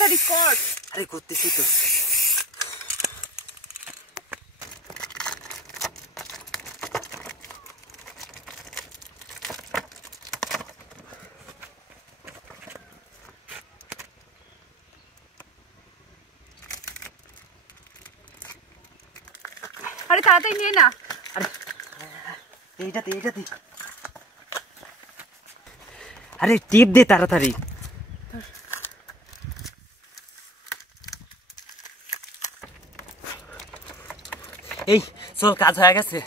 তাড়াতাড়ি কর। আরে করতেছি তো। আরে তাড়াতাড়ি নিয়ে না। আরে এইটাতে আরে টিপ দে তাড়াতাড়ি। এই চল, কাজ হয়ে গেছে।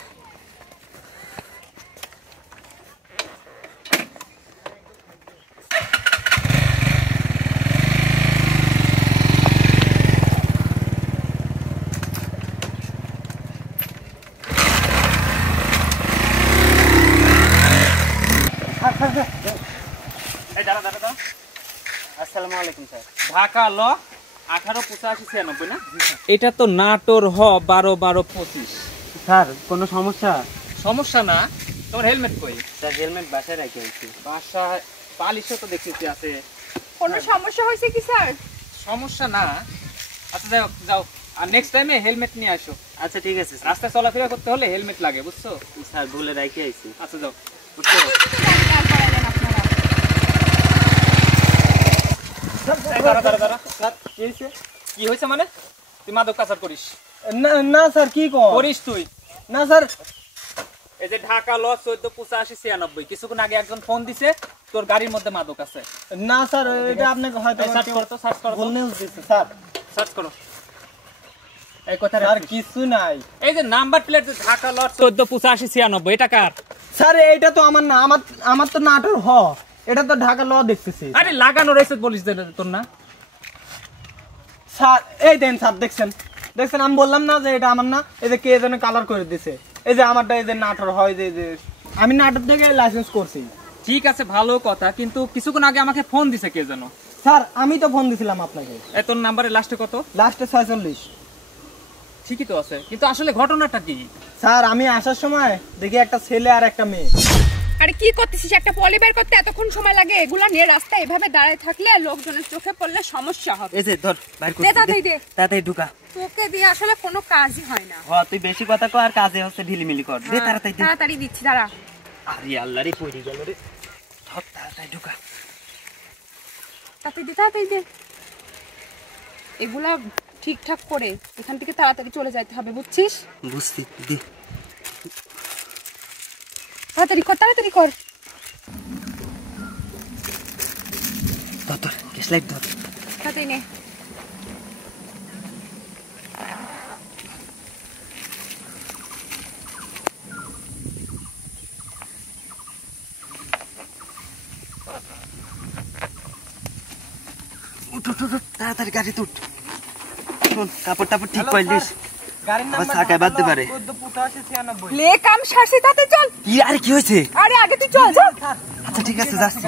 আসসালামু আলাইকুম স্যার। ঢাকা ল 188596 না? এটা তো নাটোর হ 12-12-25। স্যার কোনো সমস্যা? সমস্যা না। তোমার হেলমেট কই? স্যার হেলমেট বাসায় রেখে আইছি। বাসা পালিশও তো দেখতেছি আছে। কোনো সমস্যা হয়েছে কি স্যার? সমস্যা না। আচ্ছা যাও যাও, আর নেক্সট টাইমে হেলমেট নিয়ে আসো। আচ্ছা ঠিক আছে স্যার। রাস্তায় চলাফেরা করতে হলে হেলমেট লাগে, বুঝছো? স্যার ভুলে রেখে আইছি। আচ্ছা যাও। বুঝছো? দাঁড়া। কি হয়েছে মানে? তুই মাদক কাচার করিস? না স্যার, কি করিস তুই? না স্যার। এই যে ঢাকা ল 148596, কিছুক্ষণ আগে একজন ফোন দিছে তোর গাড়ির মধ্যে মাদক আছে। না স্যার, এটা আপনাকে হয়তো সার্চ করো তো, সার্চ করো। ভুল নিউজ দিচ্ছে স্যার। সার্চ করো। এই কথা আর কিছু নাই। এই যে নাম্বার প্লেট ঢাকা ল 148596, এটা কার? স্যার এইটা তো আমার না, আমার তো নাটোর হ। এটা তো ঢাকা ল দেখতেছি। আরে লাগানো রয়েছে বলিস তোর না? স্যার এই দেন স্যার, দেখছেন আমি বললাম না যে এটা আমার না। এই যে কে যেন কালার করে দিছে। এই যে আমারটা, এই যে নাটোর হয়, যে আমি নাটোর থেকে লাইসেন্স করছি। ঠিক আছে, ভালো কথা, কিন্তু কিছুক্ষণ আগে আমাকে ফোন দিছে কে যেন। স্যার আমি তো ফোন দিছিলাম আপনাকে। এই তোর নাম্বারে লাস্টে কত? লাস্টে 46। ঠিকই তো আছে, কিন্তু আসলে ঘটনাটা কি? স্যার আমি আসার সময় দেখি একটা ছেলে আর একটা মেয়ে। আরে কি করতেছিস? একটা পলি বের করতে এতক্ষণ সময় লাগে? এগুলা নিয়ে রাস্তায় এভাবে দাঁড়ায় থাকলে লোকজনের চোখে পড়লে সমস্যা হবে। এই যে ধর বাইর কর। তাড়াতাড়ি ঢুকা। তোকে দিয়ে আসলে কোনো কাজই হয় না। তুই বেশি কথা কর, আর কাজে হচ্ছে ঢিলিমিলি কর। দে তাড়াতাড়ি দে। তাড়াতাড়ি দিচ্ছি, দাঁড়া। আরে আল্লাহ রে, পড়ে গেল রে। ধর তাড়াতাড়ি ঢুকা। তাড়াতাড়ি দে। এগুলা ঠিকঠাক করে এখান থেকে তাড়াতাড়ি চলে যাইতে হবে, বুঝছিস? বুঝছি, দে। তাড়াতাড়ি কর। ধর গ্যাসলাইট ধর। তাড়াতাড়ি নে। উঠ তাড়াতাড়ি গাড়িতে উঠ। শোন, কাপড় টাপড় ঠিক করে দিস। গাড়ির আবার ছাকায় বাঁধতে পারে। 148596। লে কাম শাসি, তাতে চল। কি? আরে কি হয়েছে? আরে আগে তুই চল যা। আচ্ছা ঠিক আছে, যাচ্ছি।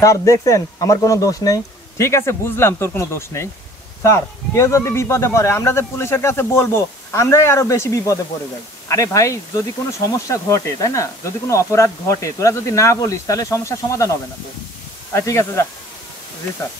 স্যার দেখছেন আমার কোনো দোষ নেই। ঠিক আছে, বুঝলাম তোর কোনো দোষ নেই। স্যার কেউ যদি বিপদে পড়ে, আমরা যে পুলিশের কাছে বলবো, আমরাই আরো বেশি বিপদে পড়ে যাই। আরে ভাই, যদি কোনো সমস্যা ঘটে, তাই না, যদি কোনো অপরাধ ঘটে, তোরা যদি না বলিস তাহলে সমস্যার সমাধান হবে না তো। ঠিক আছে, যা। জি স্যার।